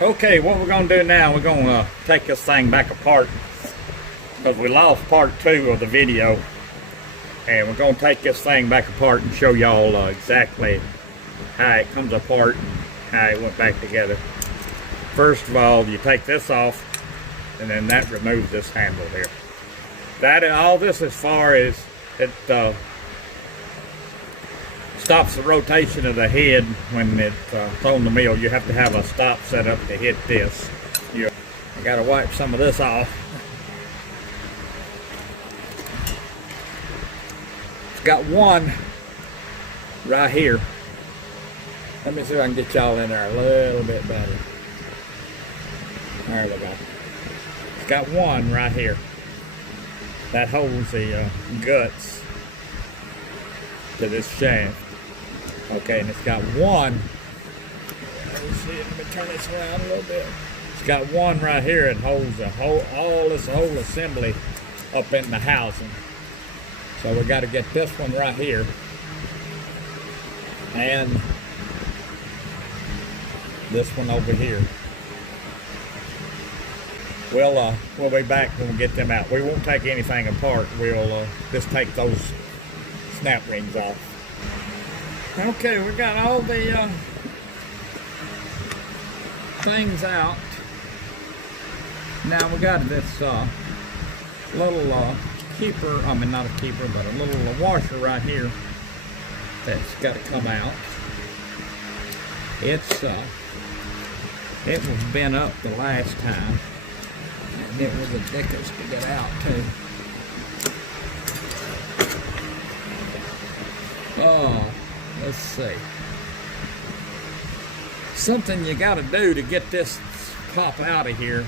Okay, what we're going to do now, we're going to take this thing back apart because we lost part 2 of the video, and we're going to take this thing back apart and show y'all exactly how it comes apart, how it went back together. First of all, you take this off, and then that removes this handle here. That all this as far as it stops the rotation of the head when it's on the mill. You have to have a stop set up to hit this. I got to wipe some of this off. It's got one right here. Let me see if I can get y'all in there a little bit better. There we go. It's got one right here that holds the guts to this shaft. Okay, and it's got one. Let me see, let me turn this around a little bit. It's got one right here that holds all this whole assembly up in the housing. So we got to get this one right here, and this one over here. We'll be back when we get them out. We won't take anything apart. We'll just take those snap rings off. Okay, we got all the things out. Now we got this little keeper, I mean not a keeper, but a little washer right here that's got to come out. It was bent up the last time, and it was the thickest to get out too. Oh, let's see. Something you got to do to get this pop out of here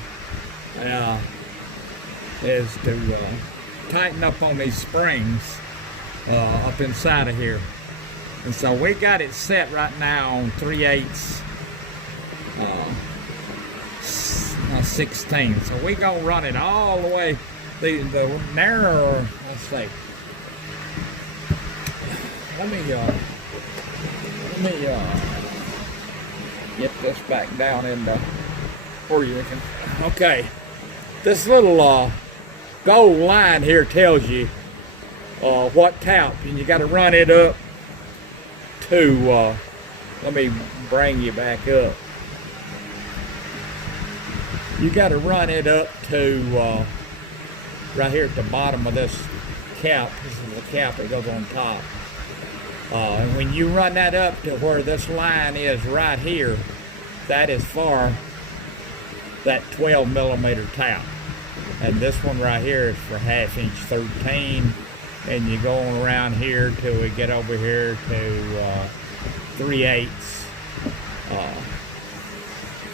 is to tighten up on these springs up inside of here. And so we got it set right now on 3/8 16. So we gonna run it all the way the narrower. Let's see. Let me get this back down into where you can. Okay, this little gold line here tells you what tap, and you got to run it up to. Let me bring you back up. You got to run it up to right here at the bottom of this cap. This is the cap that goes on top. And when you run that up to where this line is right here, that is for that 12 millimeter tap. And this one right here is for 1/2 inch 13. And you go on around here till we get over here to 3/8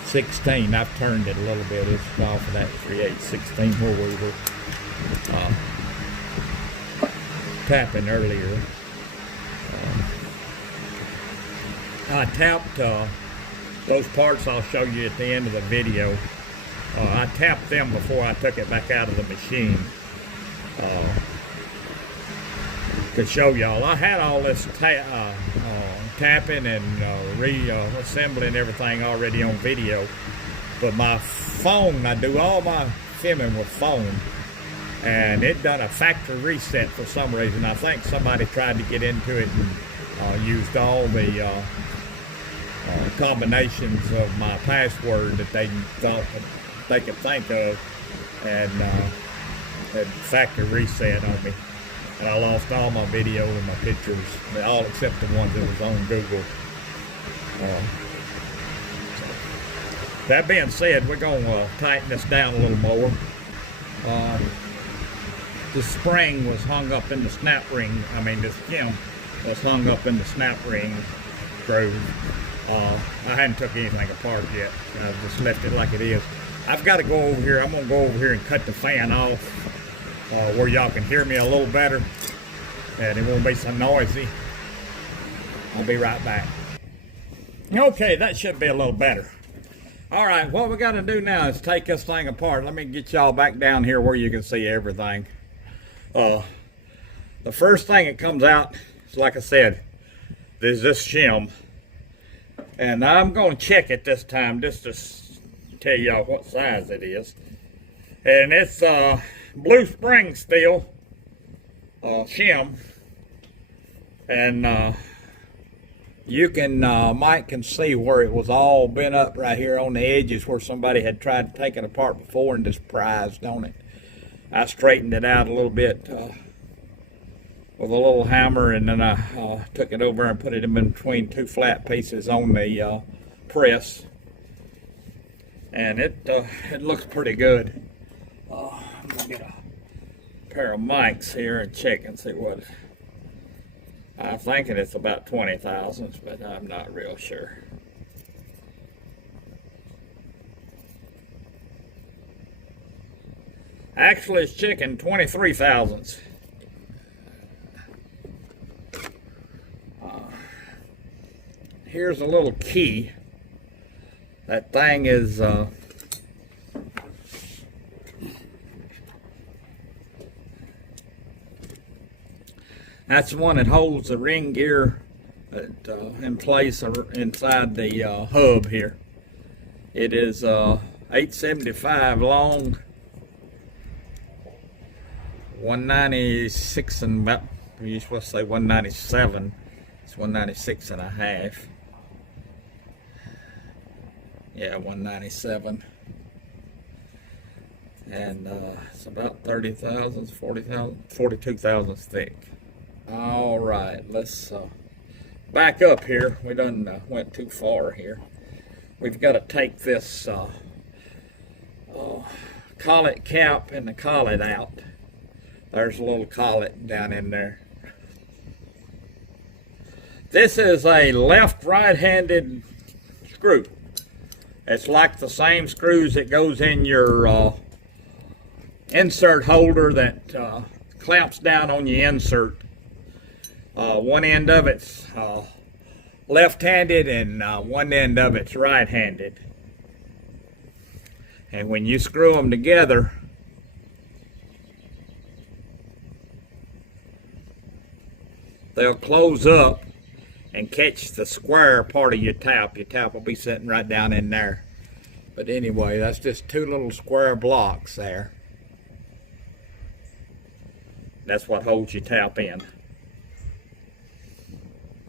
16. I've turned it a little bit. It's off of that 3/8 16 where we were tapping earlier. I tapped those parts I'll show you at the end of the video. I tapped them before I took it back out of the machine to show y'all. I had all this tapping and reassembly and everything already on video, but my phone, I do all my filming with phone, and it done a factory reset for some reason. I think somebody tried to get into it and used all the combinations of my password that they thought they could think of, and had factory reset on me, and I lost all my video and my pictures, all except the ones that was on Google. That being said, we're going to tighten this down a little more. The spring was hung up in the snap ring. I mean, this stem was hung up in the snap ring groove. I hadn't took anything apart yet. I've just left it like it is. I've got to go over here. I'm going to go over here and cut the fan off where y'all can hear me a little better, and it won't be so noisy. I'll be right back. Okay, that should be a little better. All right, what we got to do now is take this thing apart. Let me get y'all back down here where you can see everything. The first thing that comes out is, like I said, is this shim. And I'm going to check it this time just to tell y'all what size it is. And it's blue spring steel shim. And you can, Mike can see where it was all bent up right here on the edges where somebody had tried to take it apart before and just prized on it. I straightened it out a little bit with a little hammer, and then I took it over and put it in between two flat pieces on the press, and it looks pretty good. I'm gonna get a pair of mics here and check and see what. I'm thinking it's about 20 thousandths, but I'm not real sure. Actually, it's checking 23 thousandths. Here's a little key. That thing is that's the one that holds the ring gear in place inside the hub here. It is 875 long, 196 and about, you're supposed to say 197. It's 196 and a half. Yeah, 197. And it's about 30 thousandths, 40 thousand, 42 thousandths thick. All right, let's back up here. We done went too far here. We've got to take this collet cap and the collet out. There's a little collet down in there. This is a left right-handed screw. It's like the same screws that goes in your insert holder that clamps down on your insert. One end of it's left-handed and one end of it's right-handed. And when you screw them together, they'll close up and catch the square part of your tap. Your tap will be sitting right down in there. But anyway, that's just two little square blocks there. That's what holds your tap in.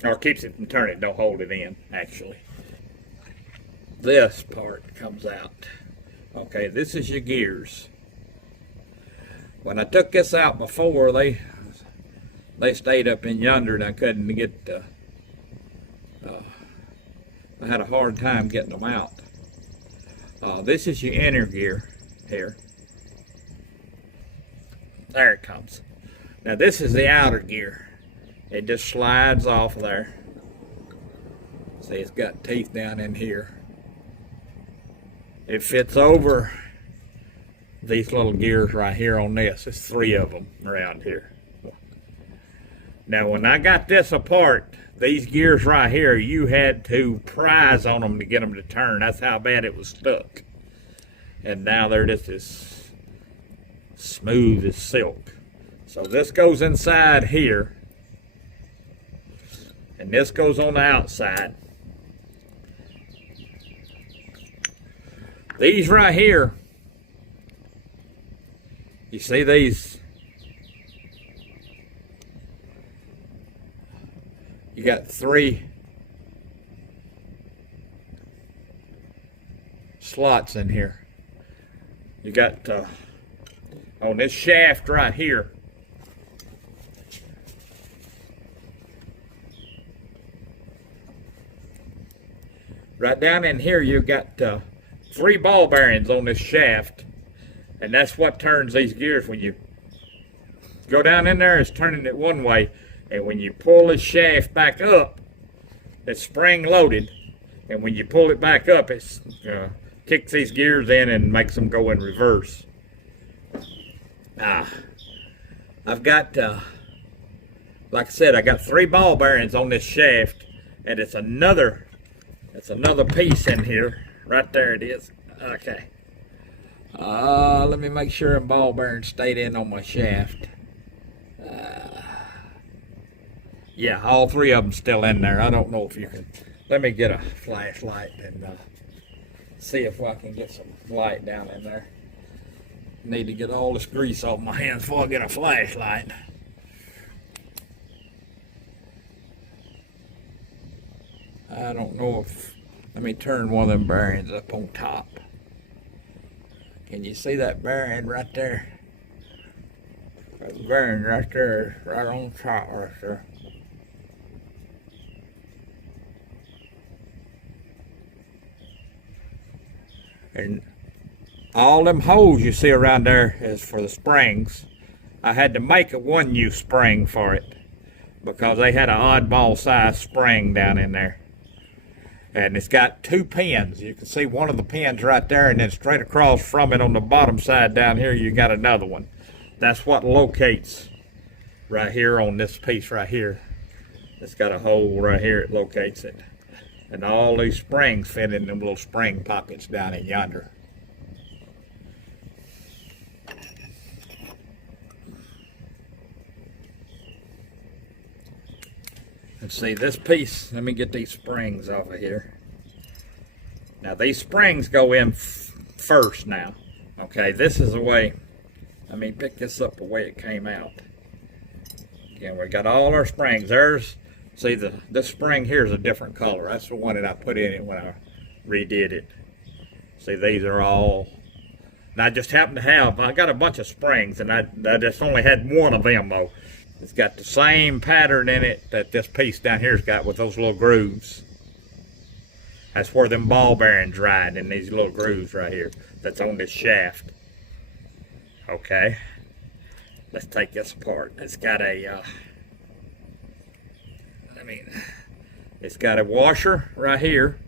Or keeps it from turning, don't hold it in, actually. This part comes out. Okay, this is your gears. When I took this out before, they stayed up in yonder and I couldn't get, I had a hard time getting them out. This is your inner gear here. There it comes. Now this is the outer gear. It just slides off there. See, it's got teeth down in here. It fits over these little gears right here on this. There's 3 of them around here. Now, when I got this apart, these gears right here, you had to prise on them to get them to turn. That's how bad it was stuck. And now they're just as smooth as silk. So this goes inside here. And this goes on the outside. These right here, you see these? You got 3 slots in here. You got on this shaft right here. Right down in here, you've got 3 ball bearings on this shaft, and that's what turns these gears. When you go down in there, it's turning it one way, and when you pull this shaft back up, it's spring loaded, and when you pull it back up, it kicks these gears in and makes them go in reverse. I've got, like I said, I got 3 ball bearings on this shaft, and it's another piece in here. Right there it is. Okay. Let me make sure them ball bearings stayed in on my shaft. Yeah, all 3 of them still in there. I don't know if you can. Let me get a flashlight and See if I can get some light down in there. Need to get all this grease off my hands before I get a flashlight. I don't know if, let me turn one of them bearings up on top. Can you see that bearing right there? That bearing right there, right on top right there. And all them holes you see around there is for the springs. I had to make a one-use spring for it because they had an oddball size spring down in there. And it's got 2 pins. You can see one of the pins right there, and then straight across from it on the bottom side down here, you got another one. That's what locates right here on this piece right here. It's got a hole right here, it locates it. And all these springs fit in them little spring pockets down in yonder. And see this piece, let me get these springs off of here. Now these springs go in first now. Okay, this is the way, let me pick this up the way it came out. Again, we got all our springs. See this spring here is a different color. That's the one that I put in it when I redid it. See, these are all, and I just happen to have, I got a bunch of springs, and I just only had one of them though. It's got the same pattern in it that this piece down here's got with those little grooves. That's where them ball bearings ride, in these little grooves right here. That's on this shaft. Okay. Let's take this apart. It's got a, it's got a washer right here.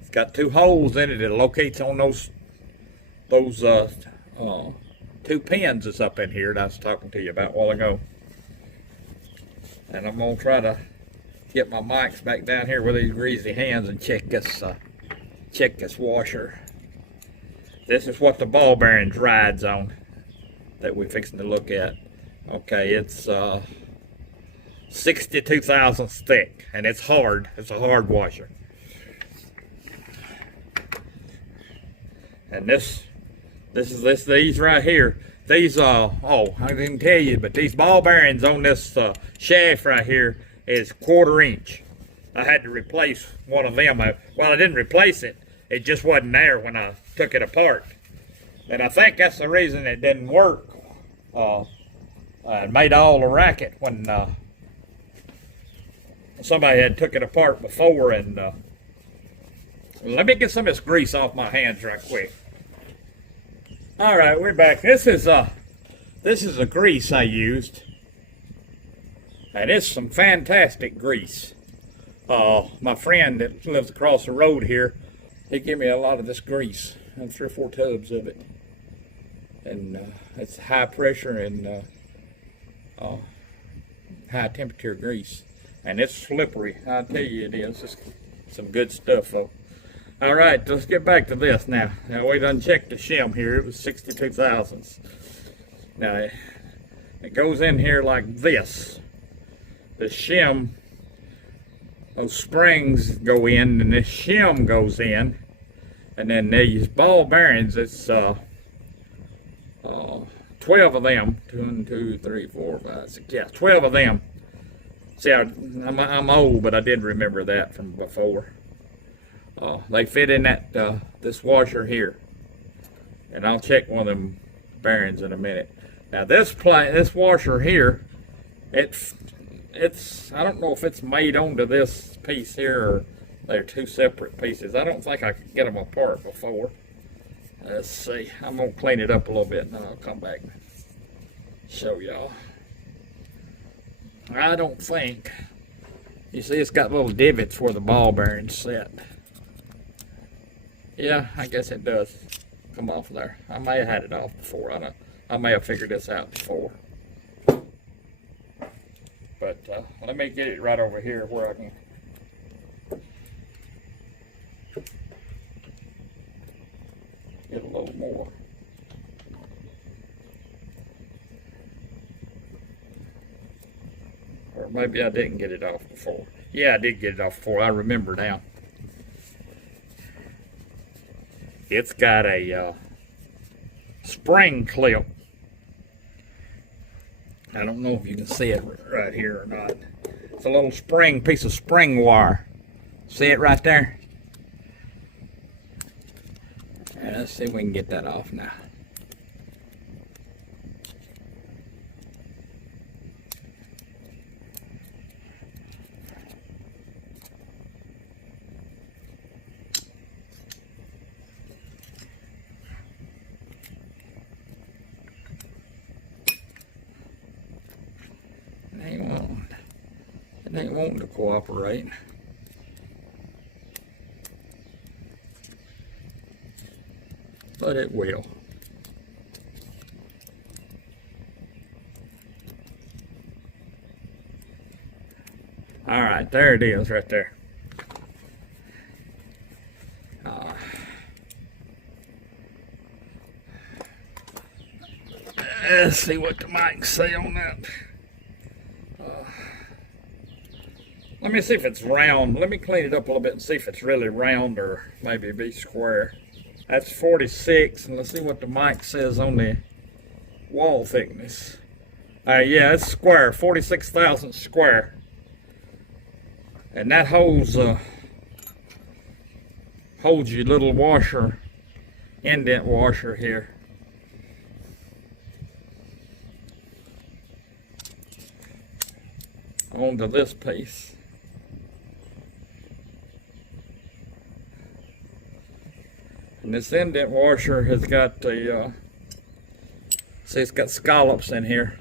It's got 2 holes in it. It locates on those 2 pins that's up in here that I was talking to you about a while ago. And I'm gonna try to get my mics back down here with these greasy hands and check this washer. This is what the ball bearings rides on that we're fixing to look at. Okay, it's 62 thousandths thick, and it's hard. It's a hard washer. And these right here, these I didn't tell you, but these ball bearings on this shaft right here is 1/4 inch. I had to replace one of them. Well, I didn't replace it. It just wasn't there when I took it apart. And I think that's the reason it didn't work. It made all the racket when somebody had took it apart before. And let me get some of this grease off my hands right quick. All right, we're back. This is a grease I used, and it's some fantastic grease. My friend that lives across the road here, he gave me a lot of this grease, and 3 or 4 tubs of it, and it's high pressure and high temperature grease, and it's slippery. I tell you, it is. It's some good stuff, though. All right, let's get back to this now. Now, we done checked the shim here. It was 62 thousandths. Now, it goes in here like this. The shim, those springs go in, and this shim goes in. And then these ball bearings, it's 12 of them. 1, 2, 3, 4, 5, 6. Yeah, 12 of them. See, I'm old, but I did remember that from before. They fit in that this washer here, and I'll check one of them bearings in a minute. Now this washer here, it's I don't know if it's made onto this piece here or they're 2 separate pieces. I don't think I could get them apart before. Let's see. I'm gonna clean it up a little bit, and then I'll come back and show y'all. I don't think. You see, it's got little divots where the ball bearings sit. Yeah, I guess it does come off there. I may have had it off before. I may have figured this out before. But let me get it right over here where I can get a little more. Or maybe I didn't get it off before. Yeah, I did get it off before. I remember now. It's got a spring clip. I don't know if you can see it right here or not. It's a little piece of spring wire. See it right there? Right, let's see if we can get that off now. It ain't wanting to cooperate. But it will. All right, there it is right there. Let's see what the mic say on that. Let me see if it's round. Let me clean it up a little bit and see if it's really round or maybe be square. That's 46, and let's see what the mic says on the wall thickness. Yeah, it's square, 46 thousandths square. And that holds your little washer, indent washer here. Onto this piece. And this indent washer has got the, see, it's got scallops in here.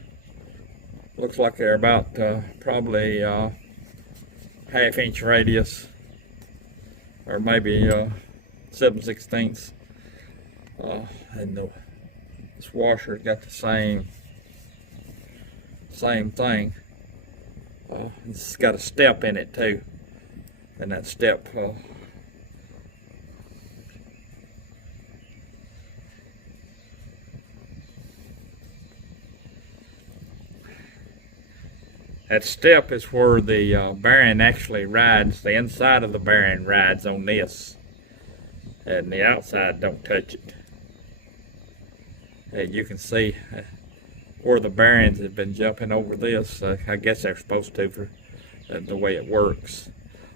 Looks like they're about probably half-inch radius, or maybe 7/16. And this washer's got the same thing. It's got a step in it too, and that step that step is where the bearing actually rides. The inside of the bearing rides on this, and the outside don't touch it. And you can see where the bearings have been jumping over this. I guess they're supposed to for the way it works.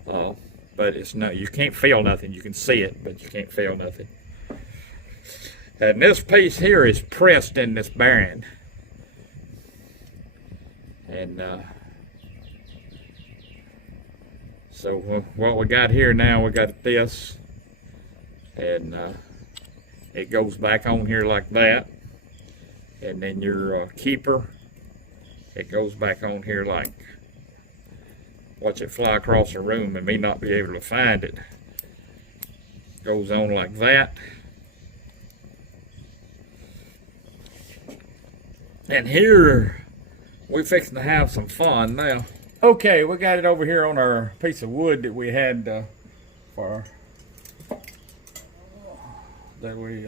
But it's not, you can't feel nothing. You can see it, but you can't feel nothing. And this piece here is pressed in this bearing. And so what we got here now, we got this, and it goes back on here like that. And then your keeper, it goes back on here like, watch it fly across the room and me not be able to find it. Goes on like that. And here, we're fixing to have some fun now. Okay, we got it over here on our piece of wood that we had that we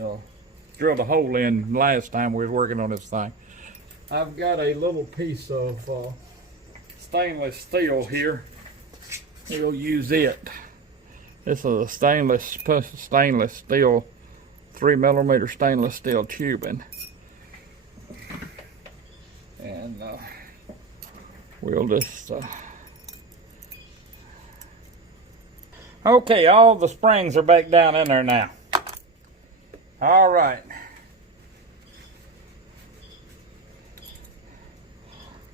drilled a hole in last time we were working on this thing. I've got a little piece of stainless steel here. We'll use it. This is a stainless steel, 3mm stainless steel tubing. And we'll just okay, all the springs are back down in there now. All right.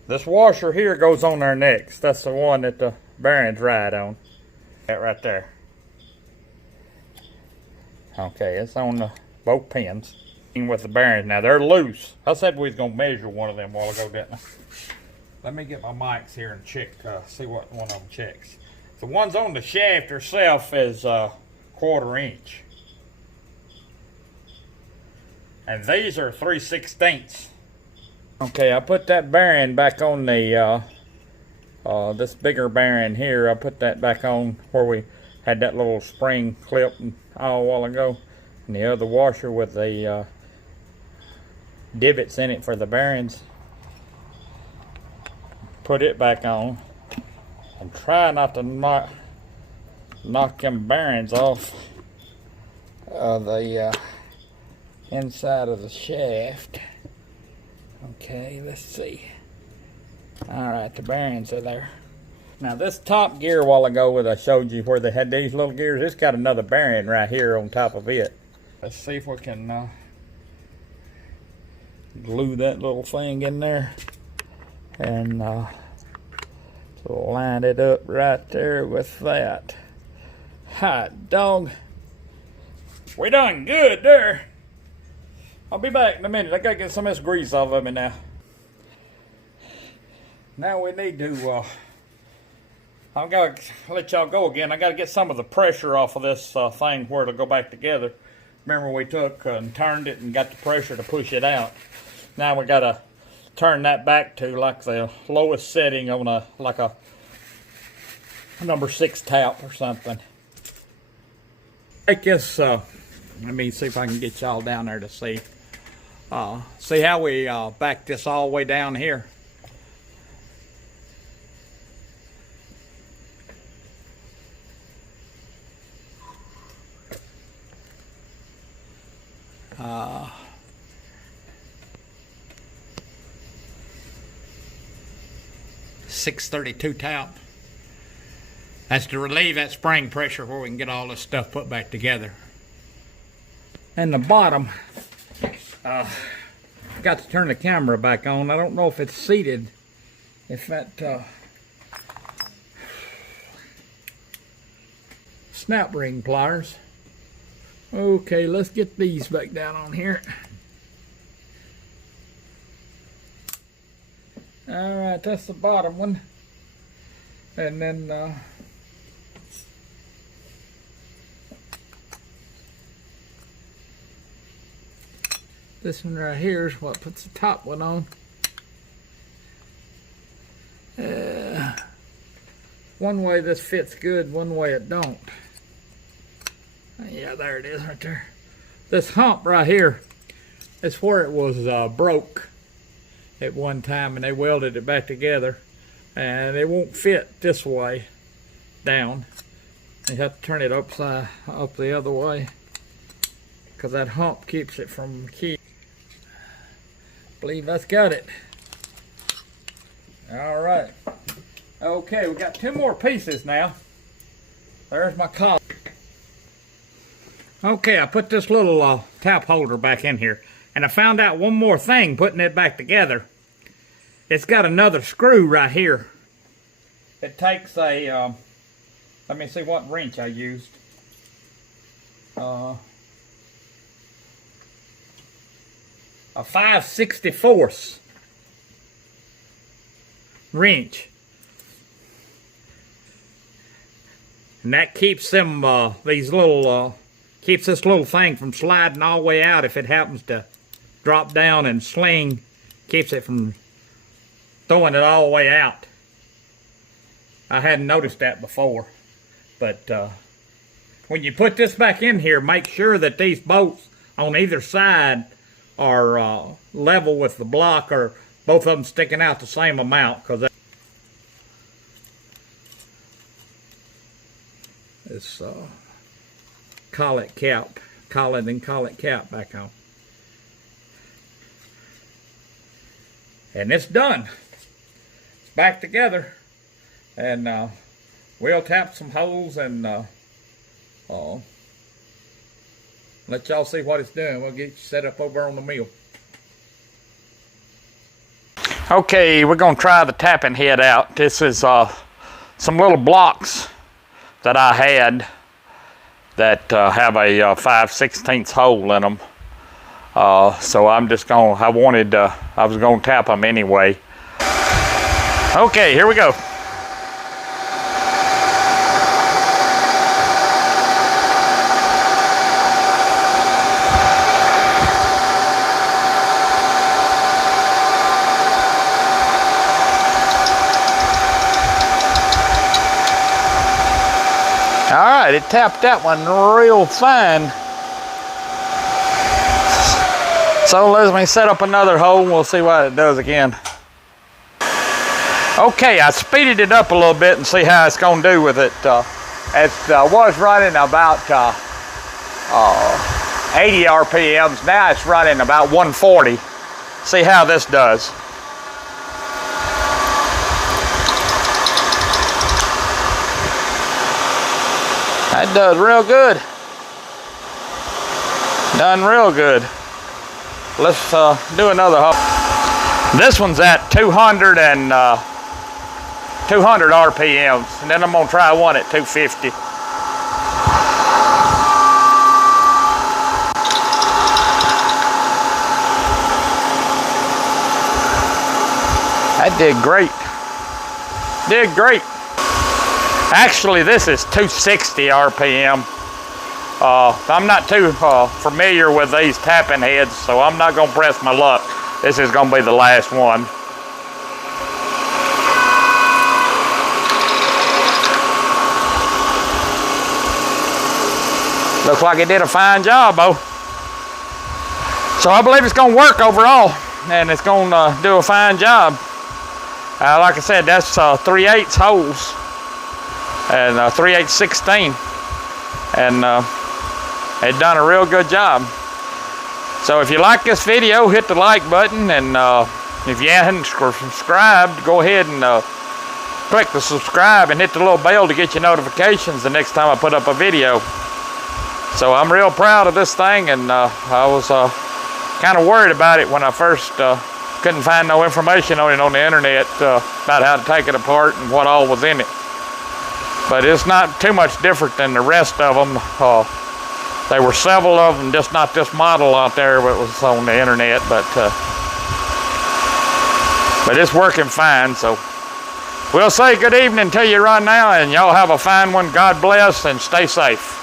This washer here goes on there next. That's the one that the bearings ride on. That right there. Okay, it's on both pins. With the bearings now, they're loose. I said we was gonna measure one of them a while ago, didn't I? Let me get my mics here and check, see what one of them checks. The ones on the shaft herself is 1/4 inch. And these are 3/16. Okay, I put that bearing back on the, this bigger bearing here. I put that back on where we had that little spring clip a while ago. And the other washer with the divots in it for the bearings. Put it back on. I'm trying not to knock them bearings off of the inside of the shaft. Okay, let's see. Alright, the bearings are there. Now this top gear a while ago that I showed you where they had these little gears, it's got another bearing right here on top of it. Let's see if we can glue that little thing in there and line it up right there with that. Hot dog. We done good there. I'll be back in a minute. I gotta get some of this grease off of me now. Now we need to, I'm gonna let y'all go again. I gotta get some of the pressure off of this thing where it'll go back together. Remember we took and turned it and got the pressure to push it out. Now we gotta turn that back to like the lowest setting on a number 6 tap or something. I guess, let me see if I can get y'all down there to see. See how we back this all the way down here. .632 tap. That's to relieve that spring pressure where we can get all this stuff put back together. And the bottom, got to turn the camera back on. I don't know if it's seated. If that snap ring pliers. Okay, let's get these back down on here. Alright, that's the bottom one. And then this one right here is what puts the top one on. One way this fits good, one way it don't. Yeah, there it is right there. This hump right here is where it was broke at one time, and they welded it back together, and it won't fit this way down. You have to turn it up the other way because that hump keeps it from key. Believe that's got it. All right. Okay, we got 2 more pieces now. There's my collar. Okay, I put this little tap holder back in here, and I found out one more thing putting it back together. It's got another screw right here. It takes a, let me see what wrench I used. A 5/64 wrench. And that keeps them, keeps this little thing from sliding all the way out if it happens to drop down and sling. Keeps it from throwing it all the way out. I hadn't noticed that before. But when you put this back in here, make sure that these bolts on either side are level with the block, or both of them sticking out the same amount, because this collet cap back on. And it's done. It's back together. And we'll tap some holes and let y'all see what it's doing. We'll get you set up over on the mill. Okay, we're going to try the tapping head out. This is some little blocks that I had that have a 5/16 hole in them. So I'm just going to, I was going to tap them anyway. Okay, here we go. Alright, it tapped that one real fine. So let me set up another hole and we'll see what it does again. Okay, I speeded it up a little bit and see how it's going to do with it. It was running about 80 RPMs. Now it's running about 140. See how this does. That does real good. Done real good. Let's do another hop. This one's at 200 RPMs, and then I'm gonna try one at 250. That did great. Did great. Actually, this is 260 RPM. I'm not too familiar with these tapping heads, so I'm not gonna press my luck. This is gonna be the last one. Looks like it did a fine job, though. So I believe it's gonna work overall, and it's gonna do a fine job. Like I said, that's 3/8 holes and 3/8 16, and it done a real good job. So if you like this video, hit the like button, and if you haven't subscribed, go ahead and click the subscribe and hit the little bell to get your notifications the next time I put up a video. So I'm real proud of this thing, and I was kind of worried about it when I first couldn't find no information on it on the internet about how to take it apart and what all was in it. But it's not too much different than the rest of them. There were several of them, just not this model out there that was on the internet, but it's working fine. So we'll say good evening to you right now, and y'all have a fine one. God bless, and stay safe.